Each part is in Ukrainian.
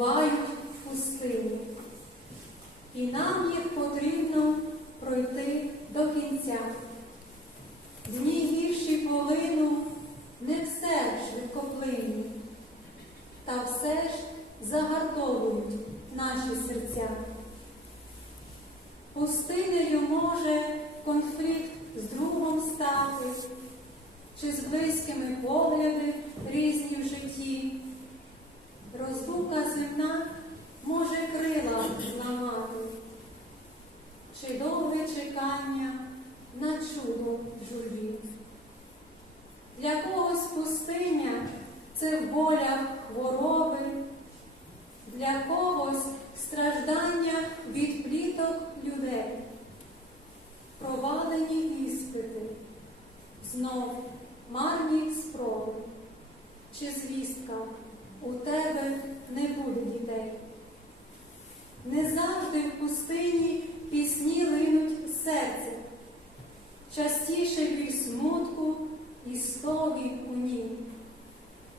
бувають в пустині. І нам їх потрібно пройти до кінця. Дні гірші полину не все швидкоплинні, та все ж загартовують наші серця. Пустинею може конфлікт з другом стати, чи з близькими погляди журбі. Для когось пустиня це в болях хвороби, для когось страждання від пліток людей, провалені іспити, знов марні спроби, чи звістка? У тебе не буде дітей. Не завжди в пустині і стогін у ній.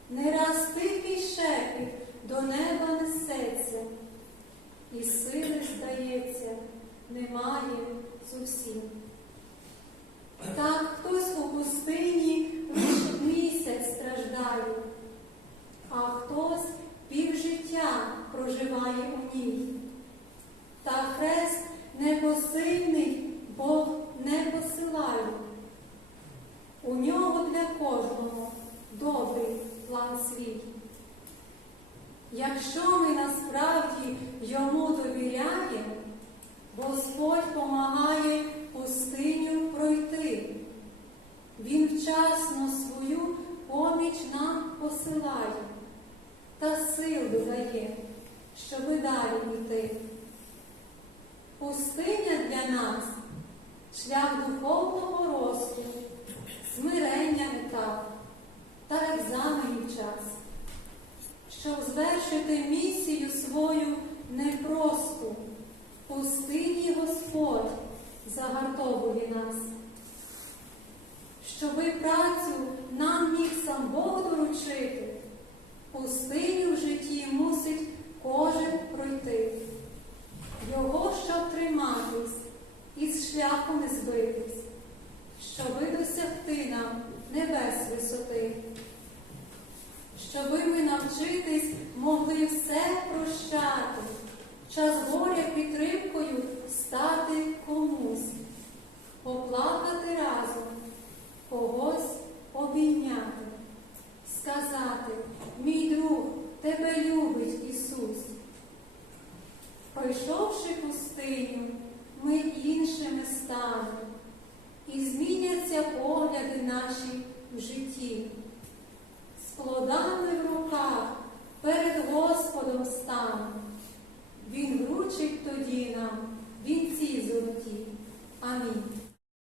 Не раз тихий шепіт до неба несеться, і сили, здається, немає зовсім. Так хтось у пустині лише місяць страждає, а хтось півжиття проживає у ній. Та хрест непосильний Бог не посилає. У для кожного добрий план свій. Якщо ми насправді йому довіряємо, Господь помагає пустиню пройти. Він вчасно свою поміч нам посилає та сил додає, щоби далі йти. Пустиня для нас шлях духовного час, щоб звершити місію свою непросту, пустині Господь загартовує нас. Щоби працю нам міг сам Бог доручити, пустиню в житті мусить кожен пройти. Його, щоб триматись, із шляху не збитись, щоби досягти нам небес висоти, щоби ми навчитись могли все прощати, час горя підтримкою стати комусь, поплакати разом, когось обійняти, сказати, мій друг, тебе любить Ісус. Пройшовши пустиню, ми іншими станемо, і зміняться погляди наші в житті. З плодами в руках перед Господом станемо. Вручить тоді нам вінці золоті. Амінь.